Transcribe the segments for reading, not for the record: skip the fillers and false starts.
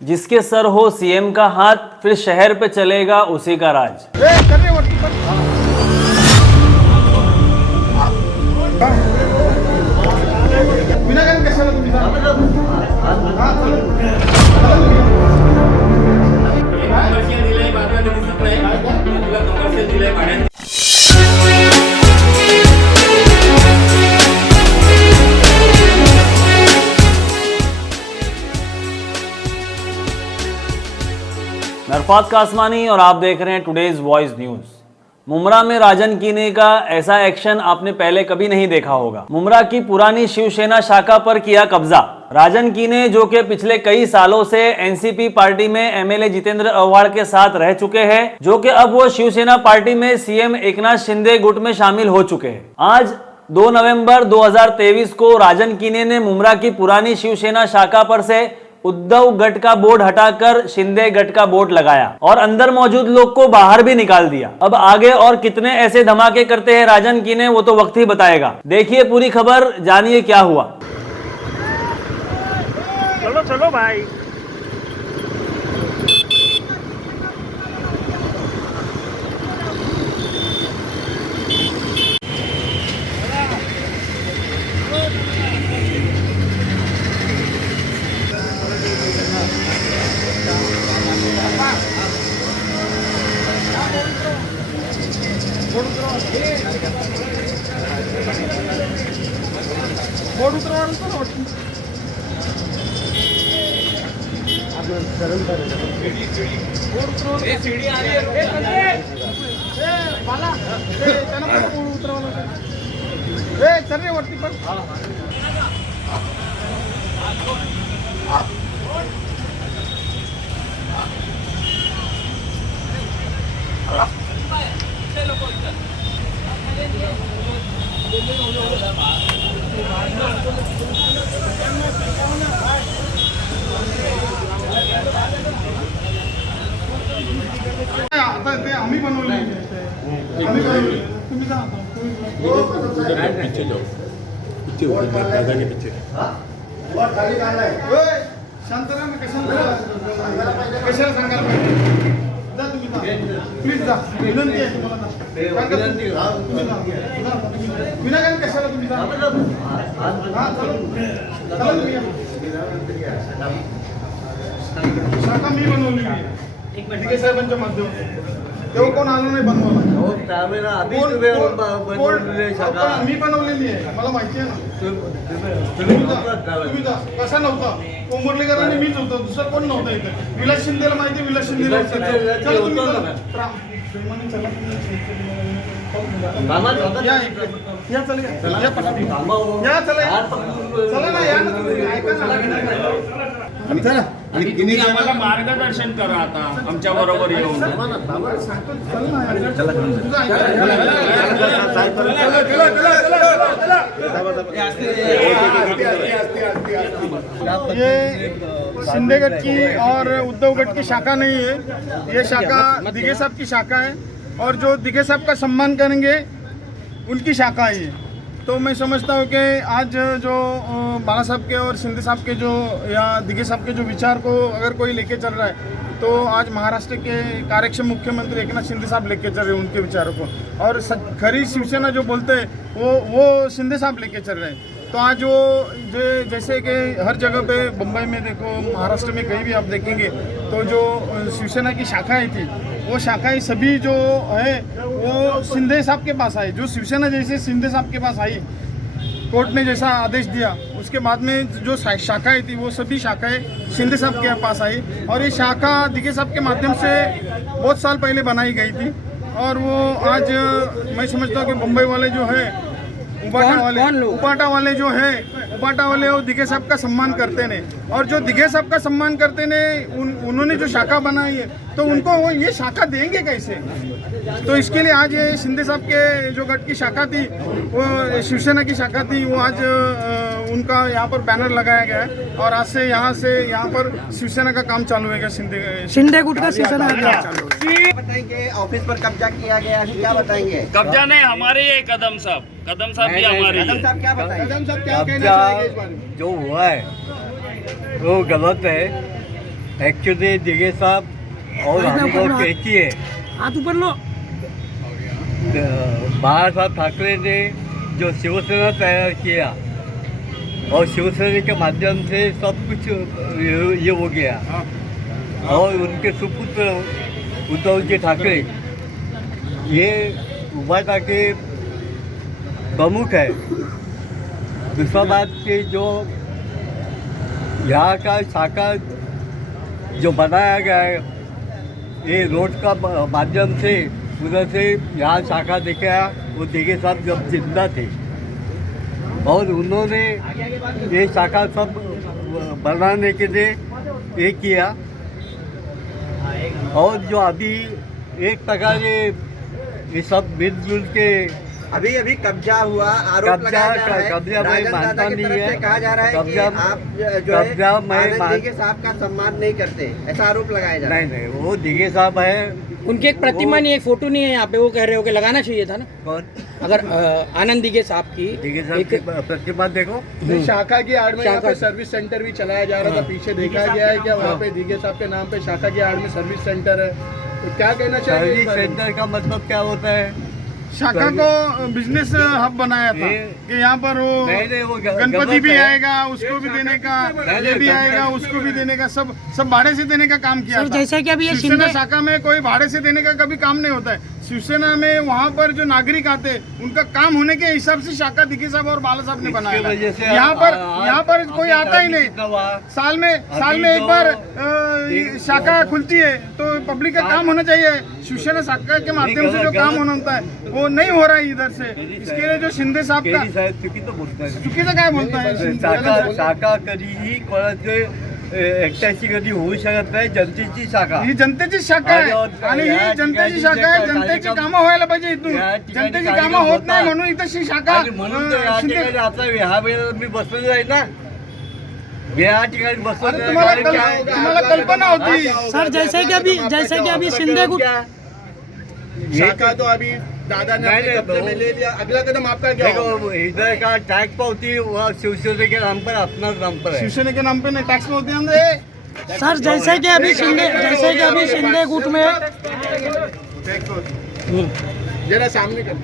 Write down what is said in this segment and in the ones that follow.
जिसके सर हो सीएम का हाथ, फिर शहर पे चलेगा उसी का राज। विनाकारण कशाला तुम्ही नरफात कासमानी और आप देख रहे हैं टुडेज वॉइस न्यूज। मुमरा में राजन कीने का ऐसा एक्शन आपने पहले कभी नहीं देखा होगा। मुमरा की पुरानी शिवसेना शाखा पर किया कब्जा। राजन कीने, जो कि पिछले कई सालों से एनसीपी पार्टी में एमएलए जितेंद्र आव्हाड के साथ रह चुके हैं, जो कि अब वो शिवसेना पार्टी में सीएम एकनाथ शिंदे गुट में शामिल हो चुके हैं। आज 2 नवंबर 2023 को राजन कीने ने मुमरा की पुरानी शिवसेना शाखा पर से उद्धव गट का बोर्ड हटाकर शिंदे गट का बोर्ड लगाया और अंदर मौजूद लोग को बाहर भी निकाल दिया। अब आगे और कितने ऐसे धमाके करते हैं राजन कीने, वो तो वक्त ही बताएगा। देखिए पूरी खबर, जानिए क्या हुआ। चलो चलो भाई। बोर्ड उतरवाल सीढ़ी आ रही है। बाला चल रे वरती पण आता ते आम्ही बनवले तुम्ही जा पीछे जाओ, पीछे हो दादा के पीछे। शांत राहा ना, कशाला सांगायला पाहिजे? जा तुम्ही जा, प्लीज जा, विनंती आहे तुम्हाला जा. तुम्ही जा. विनाकारण कशाला तुम्ही जा. हा चलो चला तुम्ही या. शाखा मी बनवलेली आहे डिके साहेबांच्या माध्यमातून. तेव्हा कोण आलं नाही बनवायला. मी बनवलेली आहे, मला माहिती आहे ना. तुम्ही जा. कसा नव्हता कोंबडलेकरांनी मीच होतो, दुसरं कोण नव्हतं इथे. विलास शिंदेला माहिती, विलास शिंदेला चला तुम्ही चला. या इकडे या, चला या पटकन या, चला चला ना, या ना तुम्ही, ऐका ना. आणि चला आणि तुम्ही आम्हाला मार्गदर्शन करा आता आमच्या बरोबर येऊन. ये शिंदे गट की और उद्धव गट की शाखा नहीं है, ये शाखा दिघे साहब की शाखा है और जो दिघे साहब का सम्मान करेंगे उनकी शाखा है ये. तो मैं समझता हूँ कि आज जो बाला साहब के और शिंदे साहब के जो या दिघे साहब के जो विचार को अगर कोई लेके चल रहा है, तो आज महाराष्ट्र के कार्यक्षम मुख्यमंत्री एकनाथ शिंदे साहब लेके चल रहे हैं उनके विचारों को. और खरी शिवसेना जो बोलते हैं वो शिंदे साहब लेके चल रहे हैं. तो आज वो जैसे कि हर जगह पे, बम्बई में देखो, महाराष्ट्र में कहीं भी आप देखेंगे, तो जो शिवसेना की शाखाएं थी वो शाखाएं सभी जो है वो शिंदे साहब के पास आई. जो शिवसेना जैसे शिंदे साहब के पास आई, कोर्ट ने जैसा आदेश दिया, उसके बाद में जो शाखाएं थी वो सभी शाखाएं शिंदे साहब के पास आई. और ये शाखा दिघे साहब के माध्यम से बहुत साल पहले बनाई गई थी. और वो आज मैं समझता हूँ कि मुंबई वाले जो है उपाटा वाले जो है, उपाटा वाले वो दिघे साहब का सम्मान करते ने. और जो दिघे साहब का सम्मान करते ने, उन्होंने जो शाखा बनाई है, तो उनको वो ये शाखा देंगे कैसे? तो इसके लिए आज ये शिंदे साहब के जो गट की शाखा थी, वो शिवसेना की शाखा थी, वो आज उनका यहाँ पर बैनर लगाया गया है. और आज से यहाँ पर शिवसेना का काम चालू है. शिंदे गुट का शिवसेना चालू है. बताएंगे ऑफिस पर कब्जा किया गया है, क्या बताएंगे? कब्जा नहीं, हमारे ये कदम साहब भी हमारे. कदम साहब क्या बताएंगे? कदम साहब क्या कहना चाहेंगे इस बारे में? जो हुआ है वो गलत है. एक्चुअली दिगे साहब और हम लोग एक ही है। हाथ ऊपर लो। बाला साहब ठाकरे ने जो शिवसेना तैयार किया और शिवसेना के माध्यम से सब कुछ ये हो गया और उनके सुपुत्र उद्धव जी ठाकरे ये उभाटा के प्रमुख है। दूसरा बात कि जो यहाँ का शाखा जो बनाया गया है ये रोड का माध्यम से उधर से यहाँ शाखा दिखाया। वो दिगे साहब जब जिंदा थे और उन्होंने ये शाखा सब बनाने के लिए ये किया और जो अभी एक प्रकार ये सब मिलजुल के अभी कब्जा हुआ आरोप लगाया जा रहा है। कब्जा मैं राजन मानता दादा की नहीं तरफ है। से कहा जा रहा है कि कब्जा आप जो है कब्जा मैं आनंद दिगे साहब का सम्मान नहीं करते, ऐसा आरोप लगाया जा रहा है। नहीं वो दिगे साहब है। उनकी एक प्रतिमा नहीं है, एक फोटो नहीं है यहाँ पे। वो कह रहे हो कि लगाना चाहिए था ना। कौन? अगर आनंद दिगे साहब की दिगे साहब की प्रतिमा देखो। शाखा की आड़ में यहाँ पे सर्विस सेंटर भी चलाया जा रहा था, पीछे देखा गया है क्या वहाँ पे दिगे साहब के नाम पे शाखा की आड़ में सर्विस सेंटर है। तो क्या कहना चाहिए? सर्विस सेंटर का मतलब क्या होता है? शाखा को बिजनेस हब बनाया था कि यहाँ पर वो गणपति भी आएगा उसको भी देने का, ये भी आएगा उसको भी देने का, सब भाड़े से देने का काम किया था। जैसे कि अभी ये शिवसेना शाखा में कोई भाड़े से देने का कभी काम नहीं होता है। शिवसेना में वहाँ पर जो नागरिक आते उनका काम होने के हिसाब से शाखा दिगे साहब और बाला साहब ने बनाया। यहाँ पर कोई आता ही नहीं। साल में एक बार शाखा खुलती है तो पब्लिक का काम होना चाहिए। शिवसेना शाखा के माध्यम से जो काम होना होता है वो नहीं हो रहा है इधर से। इसके लिए जो शिंदे साहब का चुकीचं काय बोलता है? शाखा कधीही कोणाचे एकट्याची कधी होऊ शकत नाही। जनतेची शाखा ही जनतेची शाखा आहे आणि ही जनतेची शाखा आहे। जनतेची कामं व्हायला पाहिजे इथून। जनतेची कामं होत नाही म्हणून इथं शाखा म्हणून तर या ठिकाणी आता ह्या वेळेला मी बसलेलो आहे ना, या ठिकाणी बसलेलो तुम्हाला कल्पना होती सर। जैसे कि अभी शिंदे गुट शाखा तो अभी दादा ने अपने कब्जे में ले लिया। अगला कदम आपका क्या होगा? देखो इधर का टैक्स पावती वह शिवसेना के नाम पर अपना नाम पर है। शिवसेना के नाम पे नहीं टैक्स होते हैं। सर जैसे कि अभी शिंदे गुट में जरा सामने कर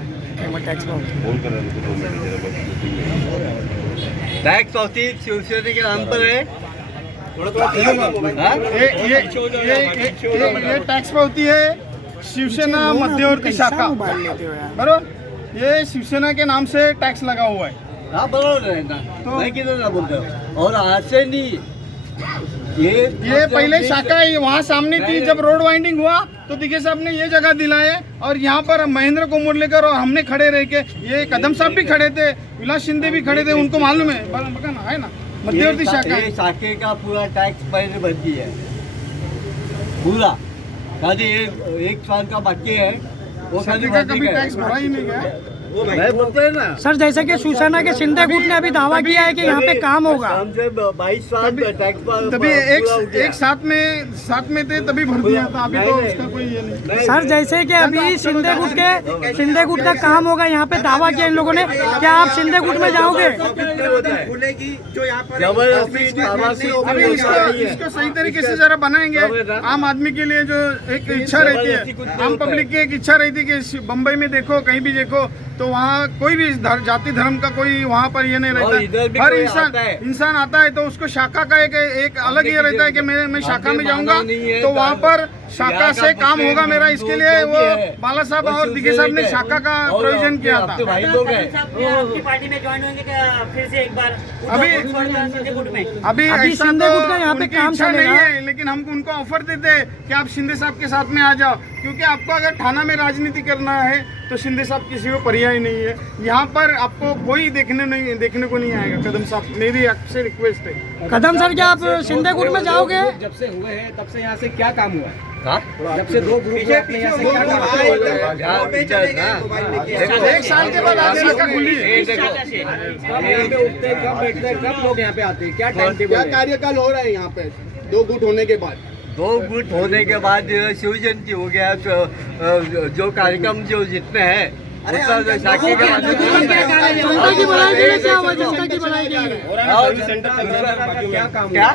टैक्स पावती शिवसेना के नाम पर है। हाँ? ये टैक्स पावती है शिवसेना मध्यवर्ती शाखा, बरोबर। ये शिवसेना के नाम से टैक्स लगा हुआ है। हाँ बराबर है ना, तो मैं किधर ना बोलता हूँ। और आज से नहीं ये पहले शाखा वहाँ सामने थी। जब रोड वाइंडिंग हुआ तो दिगे साहब ने ये जगह दिलाए और यहाँ पर महेंद्र कोमुरलेकर और हमने खड़े रह के, ये कदम साहब भी खड़े थे, विलास शिंदे भी खड़े थे, उनको मालूम है ना, है ना मध्यवर्ती शाखा। ये शाखे का पूरा टैक्स पहले भर दिया है पूरा। खाली एक साल का बाकी है वो खाली कभी टैक्स भरा ही नहीं गया। मैं बोलते हैं ना सर। जैसे कि शिवसेना के शिंदे गुट ने अभी दावा किया है कि यहाँ पे काम होगा। हम से 22 साल टैक्स तभी एक साथ में थे तभी भर दिया था। अभी तो उसका कोई ये नहीं। सर जैसे कि अभी शिंदे गुट का काम होगा यहाँ पे दावा किया इन लोगों ने। क्या आप शिंदे गुट में जाओगे? खुलेगी जो यहाँ पर जबरदस्ती अभी इसको सही तरीके से जरा बनाएंगे। आम आदमी के लिए जो एक इच्छा रहती है, आम पब्लिक की एक इच्छा रहती है कि बम्बई में देखो, कहीं भी देखो तो वहाँ कोई भी जाति धर्म का कोई वहाँ पर ये नहीं रहता। हर इंसान आता है तो उसको शाखा का एक अलग ये रहता है कि मैं शाखा में जाऊंगा तो वहाँ पर शाखा से काम होगा मेरा। इसके लिए वो बाला साहब और दिगे साहब ने शाखा का प्रोविजन किया था। आपकी पार्टी में ज्वाइन होंगे क्या फिर से एक बार? अभी ऐसा शिंदे गुट का यहाँ पे उनकी काम इच्छा नहीं चलेगा। है, लेकिन हमको उनको ऑफर देते हैं कि आप शिंदे साहब के साथ में आ जाओ, क्योंकि आपको अगर थाना में राजनीति करना है तो शिंदे साहब किसी को पर्याय नहीं है। यहाँ पर आपको कोई देखने को नहीं आएगा। कदम साहब मेरी आपसे रिक्वेस्ट है। कदम सर क्या आप शिंदे गुट में जाओगे? जब से हुए हैं तब से यहाँ से क्या काम हुआ? हाँ? जब से 2 ग्रुप पीछे एक साल के बाद आज शाखा खुली है। यहाँ पे उठते कब बैठते कब लोग यहाँ पे आते हैं? क्या टाइम टेबल है? कार्यकाल हो रहा है यहाँ पे 2 गुट होने के बाद? 2 गुट होने के बाद शिव जयंती हो गया तो जो कार्यक्रम जो जितने हैं शाखी के जनता की भलाई के लिए क्या हुआ? जनता की भलाई के लिए क्या काम क्या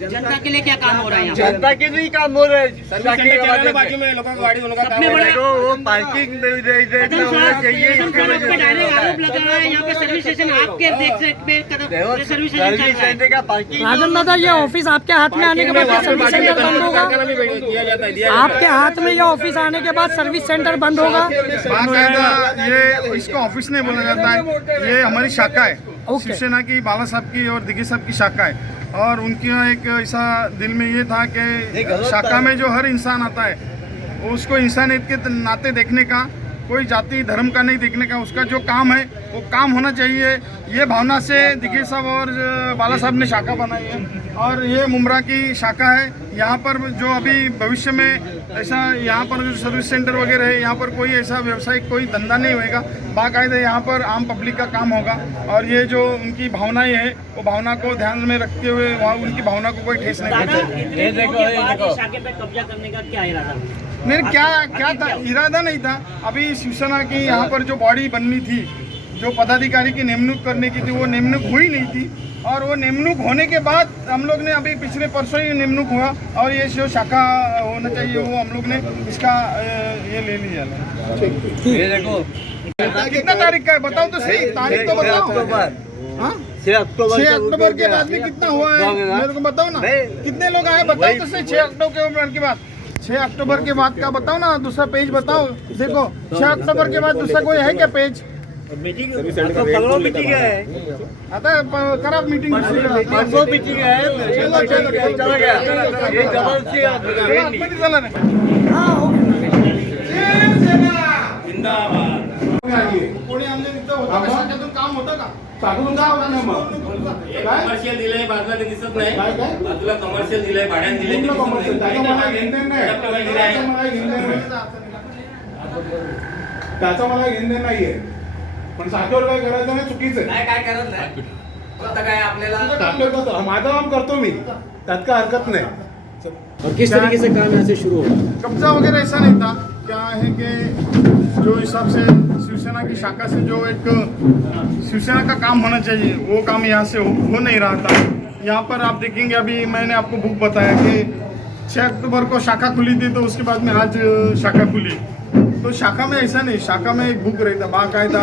जनता के लिए क्या काम हो रहा है यहाँ जनता के लिए काम हो रहे हैं शाखा के माध्यम बाजू से। में लोगों का गाड़ी होने का काम सबने हो रहा है। बड़ा वो पार्किंग देना होना चाहिए इसके वजह से। आरोप लगा रहा है यहाँ पे सर्विस स्टेशन आपके देख सकते देखो, सर्विस सर्विस सेंटर का पार्किंग राजन दादा, ये ऑफिस आपके हाथ में आने के बाद ये सर्विस सेंटर बंद होगा? किया जाता है, दिया आपके हाथ में ये ऑफिस आने के बाद सर्विस सेंटर बंद होगा? बाकायदा ये इसको ऑफिस नहीं बोला जाता है, ये हमारी शाखा है ओके। शिवसेना की, बाला साहब की और दिघे साहब की शाखा है। और उनकी एक ऐसा दिल में ये था कि शाखा में जो हर इंसान आता है उसको इंसानियत के नाते देखने का, कोई जाति धर्म का नहीं देखने का, उसका जो काम है वो काम होना चाहिए। ये भावना से दिघे साहब और बाला साहब ने शाखा बनाई है और ये मुमरा की शाखा है। यहाँ पर जो अभी भविष्य में ऐसा यहाँ पर जो सर्विस सेंटर वगैरह है, यहाँ पर कोई ऐसा व्यवसायिक कोई धंधा नहीं होएगा, बाकायदा यहाँ पर आम पब्लिक का काम होगा। और ये जो उनकी भावनाएं हैं वो भावना को ध्यान में रखते हुए वहाँ उनकी भावना को कोई ठेस नहीं पहुँचे। ये देखो शाखे पे कब्जा करने का क्या इरादा है? मेरे क्या था, इरादा नहीं था। अभी शिवसेना की यहाँ पर जो बॉडी बननी थी, जो पदाधिकारी की निमणूक करने की थी, वो निमणूक हुई नहीं थी। और वो निमणूक होने के बाद हम लोग ने अभी पिछले परसों ही निमणूक हुआ और ये जो शाखा होना चाहिए वो हम लोग ने इसका ये ले लिया। ये देखो कितना तारीख का है बताओ तो सही, तारीख तो बताओ। हाँ? 6 अक्टूबर के बाद में कितना हुआ है मेरे को बताओ ना, कितने लोग आए बताओ तो सही। 6 अक्टूबर के बाद, 6 अक्टूबर के बाद का बताओ ना, दूसरा पेज बताओ। देखो 6 अक्टूबर के बाद दूसरा कोई है क्या पेज? मीटिंग मीटिंग है, आता करा मीटिंग परसों मीटिंग है, चला गया ये जबरदस्ती चला रे। कोणी आमच्या तिथं होतं का? शाखेतून काम होतं का? टाकून जा ना मग. कमर्शियल दिलंय बाजूला ते दिसत नाही, बाजूला कमर्शियल दिलंय भाड्याने दिलंय ते दिसत नाही. त्याचा मला घेणं नाही. त्याचा मला घेणं नाही. त्याचा मला घेणं नाहीये. पण साखर काय करायचं नाही, चुकीचं आहे. काय करत नाही फक्त काय आपल्याला टाकलं माझं काम करतो मी, त्यात काय हरकत नाही. किस तरीके से काम यहाँ से शुरू होगा? कब्जा वगैरह ऐसा नहीं था। क्या है कि जो हिसाब से शिवसेना की शाखा से जो एक शिवसेना का काम होना चाहिए वो काम यहाँ से हो नहीं रहा था। यहाँ पर आप देखेंगे, अभी मैंने आपको बुक बताया कि 6 अक्टूबर को शाखा खुली थी, तो उसके बाद में आज शाखा खुली। तो शाखा में ऐसा नहीं, शाखा में एक बुक रहता बाकायदा,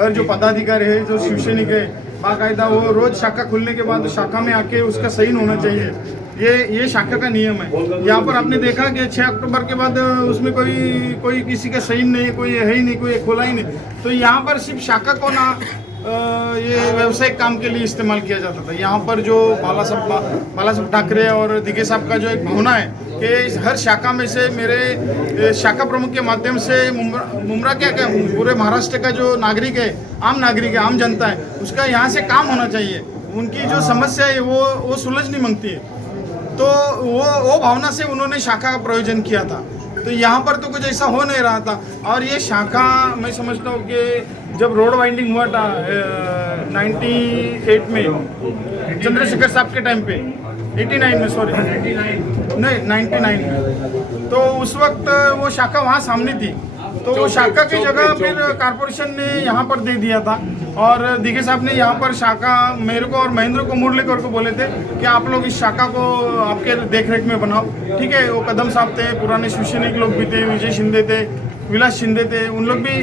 हर जो पदाधिकारी है जो शिवसैनिक है बाकायदा वो रोज शाखा खुलने के बाद शाखा में आके उसका साइन होना चाहिए। ये शाखा का नियम है। यहाँ पर आपने देखा कि 6 अक्टूबर के बाद उसमें कोई किसी का साइन नहीं, कोई है ही नहीं, कोई खोला ही नहीं। तो यहाँ पर सिर्फ शाखा को ना ये व्यावसायिक काम के लिए इस्तेमाल किया जाता था। यहाँ पर जो बाला साहब ठाकरे और दिघे साहब का जो एक भावना है कि हर शाखा में से मेरे शाखा प्रमुख के माध्यम से मुमरा क्या पूरे महाराष्ट्र का जो नागरिक है, आम नागरिक है, आम जनता है, उसका यहाँ से काम होना चाहिए। उनकी जो समस्या है वो सुलझ नहीं मांगती है। तो वो भावना से उन्होंने शाखा का प्रयोजन किया था। तो यहाँ पर तो कुछ ऐसा हो नहीं रहा था। और ये शाखा मैं समझता हूँ कि जब रोड वाइंडिंग हुआ था 98 में चंद्रशेखर साहब के टाइम पे, 89 में सॉरी नहीं 99 में, तो उस वक्त वो शाखा वहाँ सामने थी। तो वो शाखा की जगह फिर कारपोरेशन ने यहाँ पर दे दिया था। और दिघे साहब ने यहाँ पर शाखा मेरे को और महेंद्र को मुरलीकर को बोले थे कि आप लोग इस शाखा को आपके देखरेख में बनाओ। ठीक है, वो कदम साहब थे, पुराने शिवसैनिक लोग भी थे, विजय शिंदे थे, विलास शिंदे थे, उन लोग भी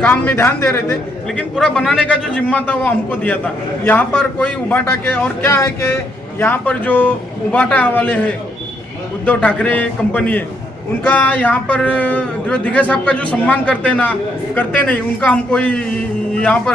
काम में ध्यान दे रहे थे, लेकिन पूरा बनाने का जो जिम्मा था वो हमको दिया था। यहाँ पर कोई उबाटा के, और क्या है कि यहाँ पर जो उबाटा वाले हैं, उद्धव ठाकरे कंपनी है, उनका यहाँ पर जो दिघे साहब का जो सम्मान करते नहीं, उनका हम कोई यहाँ पर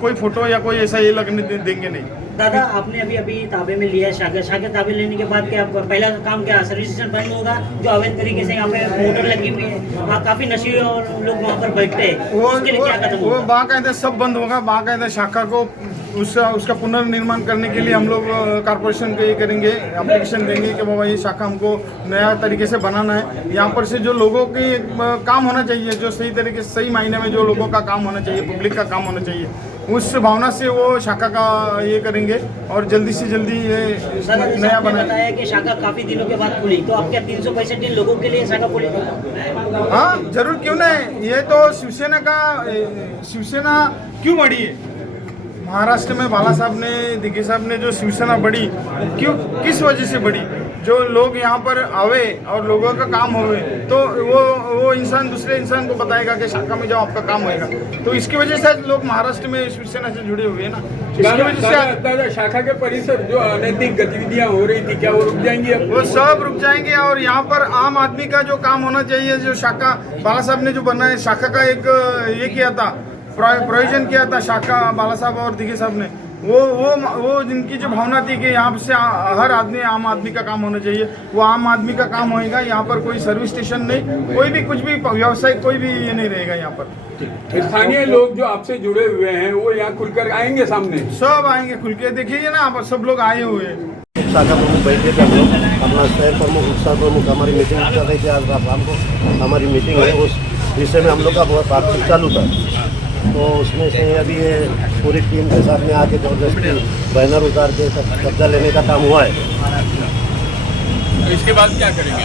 कोई फोटो या कोई ऐसा ये लगने देंगे नहीं। दादा, आपने अभी ताबे में लिया शाखा ताबे लेने के बाद क्या पहला काम क्या सर्विस स्टेशन बंद होगा? जो अवैध तरीके से यहाँ पे मोटर लगी हुई है, वहाँ काफी नशे और लोग वहाँ पर बैठते हैं, उसके लिए क्या कदम होगा? वो बाकायदा सब बंद होगा। बाकायदा शाखा को उसका पुनर्निर्माण करने के लिए हम लोग कारपोरेशन को ये करेंगे, एप्लीकेशन देंगे कि बाबा ये शाखा हमको नया तरीके से बनाना है। यहाँ पर से जो लोगों की काम होना चाहिए, जो सही तरीके से सही मायने में जो लोगों का काम होना चाहिए, पब्लिक का काम होना चाहिए, उस भावना से वो शाखा का ये करेंगे और जल्दी से जल्दी ये नया बताया कि शाखा काफी दिनों के बाद खुली, तो अब क्या 365 दिन लोगों के लिए शाखा खुली? हाँ जरूर, क्यों नहीं। ये तो शिवसेना क्यों बढ़ी है? महाराष्ट्र में बाला साहब ने, दिघे साहब ने जो शिवसेना बढ़ी, क्यों, किस वजह से बढ़ी? जो लोग यहाँ पर आवे और लोगों का काम होवे, तो वो इंसान दूसरे इंसान को बताएगा कि शाखा में जाओ, आपका काम होएगा। तो इसकी वजह से लोग महाराष्ट्र में शिवसेना से जुड़े हुए हैं ना, इसकी वजह से दादा शाखा के परिसर जो अनैतिक गतिविधियां हो रही थी, क्या वो रुक जाएंगी अब? वो सब रुक जाएंगे। और यहाँ पर आम आदमी का जो काम होना चाहिए, जो शाखा बाला साहब ने जो बनाया, शाखा का एक ये किया था, प्रोविजन किया था शाखा बाला साहब और दिघे साहब ने, वो जिनकी जो भावना थी कि यहाँ से हर आदमी, आम आदमी का काम होना चाहिए, वो आम आदमी का काम होएगा। यहाँ पर कोई सर्विस स्टेशन नहीं, कोई भी कुछ भी व्यवसाय, कोई भी ये नहीं रहेगा यहाँ पर। स्थानीय लोग जो आपसे जुड़े हुए हैं वो यहाँ खुलकर आएंगे सामने? सब आएंगे खुल के, देखिए ना आप, सब लोग आए हुए हैं। शाखा प्रमुख बैठे थे हम लोग, अपना शहर प्रमुख, उत्साह प्रमुख, हमारी मीटिंग चल रही थी। आज शाम को हमारी मीटिंग है, उस विषय में हम लोग का बहुत बातचीत चालू था। तो उसमें से अभी ये पूरी टीम के साथ में आके जबरदस्ती बैनर उतार के कब्जा लेने का काम हुआ है। इसके बाद क्या करेंगे?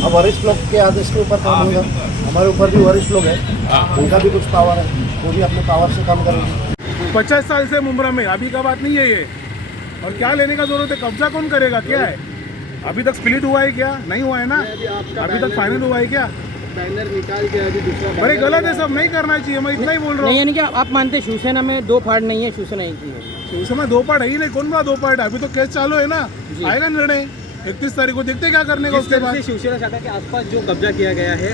अब वरिष्ठ लोग के आदेश के ऊपर काम होगा। हमारे ऊपर भी वरिष्ठ लोग हैं, उनका भी कुछ पावर है, वो भी अपने पावर से काम करेंगे। 50 साल से मुमरा में, अभी का बात नहीं है ये। और क्या लेने का जरूरत है? कब्जा कौन करेगा? क्या है अभी तक स्प्लिट हुआ है? क्या नहीं हुआ है ना, अभी तक फाइनल हुआ है क्या? बैनर निकाल के अभी दूसरा अरे गलत है, सब नहीं करना चाहिए, मैं इतना ही बोल रहा हूँ। यानी कि आप मानते हैं शिवसेना में दो पार्ट नहीं है, शिवसेना एक ही है? शिवसेना दो पार्ट है ही नहीं, कौन बोला दो पार्ट? अभी तो केस चालू है ना, आएगा निर्णय 31 तारीख को, देखते क्या करने का उसके बाद। शिवसेना शाखा के आसपास जो कब्जा किया गया है,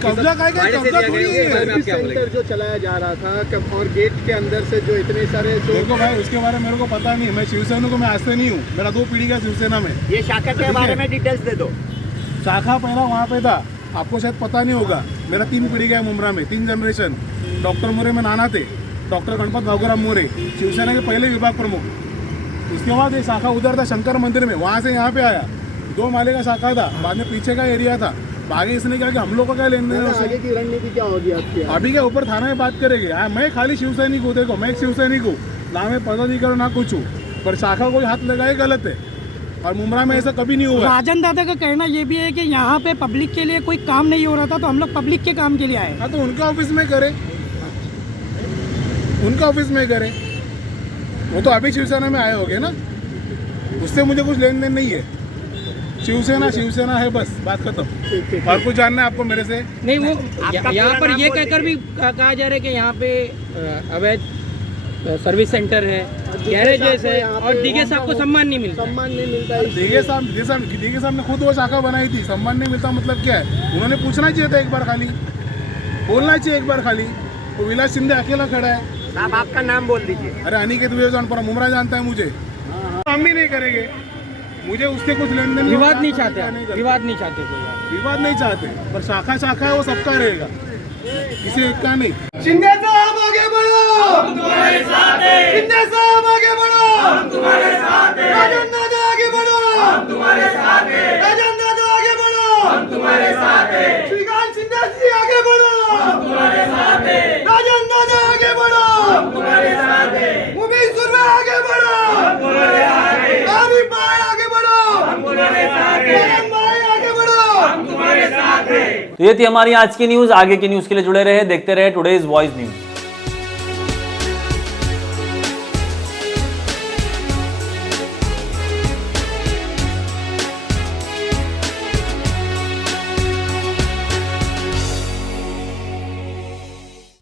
कब्जा का कब्जा थोड़ी है। सेंटर जो चलाया जा रहा था और गेट के अंदर से जो इतने सारे जो देखो भाई, उसके बारे में मेरे को पता नहीं, मैं शिवसेना को मैं आज से नहीं हूँ, मेरा 2 पीढ़ी का शिवसेना में। ये शाखा के बारे में डिटेल्स दे दो। शाखा पहला वहाँ पे था, आपको शायद पता नहीं होगा, मेरा 3 पीढ़ी का है मुमरा में, 3 जनरेशन। डॉक्टर मोरे में नाना थे, डॉक्टर गणपत भावगराम मोरे शिवसेना के पहले विभाग प्रमुख। उसके बाद ये शाखा उधर था शंकर मंदिर में, वहाँ से यहाँ पे आया, 2 माले का शाखा था, बाद में पीछे का एरिया था। आगे इसने क्या कि हम लोग का क्या लेन देन है? आगे की रणनीति क्या होगी आपकी? अभी क्या ऊपर थाना में बात करेंगे? मैं खाली शिवसैनिक हूँ, देखो मैं एक शिवसैनिक हूँ, ना मैं पदाधिकारी ना कुछ हूँ, पर शाखा को हाथ लगाए गलत है, और मुमरा में ऐसा कभी नहीं हुआ। राजन दादा का कहना ये भी है कि यहाँ पे पब्लिक के लिए कोई काम नहीं हो रहा था, तो हम लोग पब्लिक के काम के लिए आए। हाँ, तो उनके ऑफिस में करे, उनका ऑफिस में करे, वो तो अभी शिवसेना में आए होंगे ना, उससे मुझे कुछ लेन देन नहीं है। शिवसेना शिवसेना है, बस बात खत्म। और कुछ जानना है आपको मेरे से? नहीं, वो यहाँ पर ये कहकर भी कहा जा रहा है कि यहाँ पे अवैध सर्विस सेंटर है, गैरेजेस है, और दिघे साहब को सम्मान नहीं मिलता। सम्मान नहीं मिलता है। दिघे साहब ने खुद वो शाखा बनाई थी, सम्मान नहीं मिलता मतलब क्या है? उन्होंने पूछना चाहिए था एक बार, खाली बोलना चाहिए एक बार खाली। वो विलास शिंदे अकेला खड़ा है। आप आपका नाम बोल दीजिए। अरे अनिकेत विजय मुमरा जानता है मुझे, हम भी नहीं करेंगे, मुझे उससे कुछ लेन देन। विवाद नहीं चाहते, विवाद नहीं चाहते, विवाद नहीं चाहते, पर शाखा शाखा है, वो सबका रहेगा, किसी एक का नहीं। शिंदे साहब आगे बढ़ो, हम तुम्हारे साथ हैं। शिंदे साहब आगे बढ़ो, हम तुम्हारे साथ हैं। राजन दादा आगे बढ़ो, हम तुम्हारे साथ हैं। राजन दादा आगे बढ़ो, हम तुम्हारे साथ हैं। श्रीकांत शिंदे जी आगे बढ़ो, हम तुम्हारे साथ हैं। राजन दादा आगे बढ़ो, हम तुम्हारे साथ हैं। मुबीन सुरवे आगे बढ़ो, हम तुम्हारे साथ हैं। आबी भाई आगे बढ़ो, हम तुम्हारे साथ हैं। करण भाई आगे बढ़ो, हम तुम्हारे साथ हैं। तो ये थी हमारी आज की न्यूज। आगे की न्यूज के लिए जुड़े रहे, देखते रहे टुडेज वॉइस न्यूज।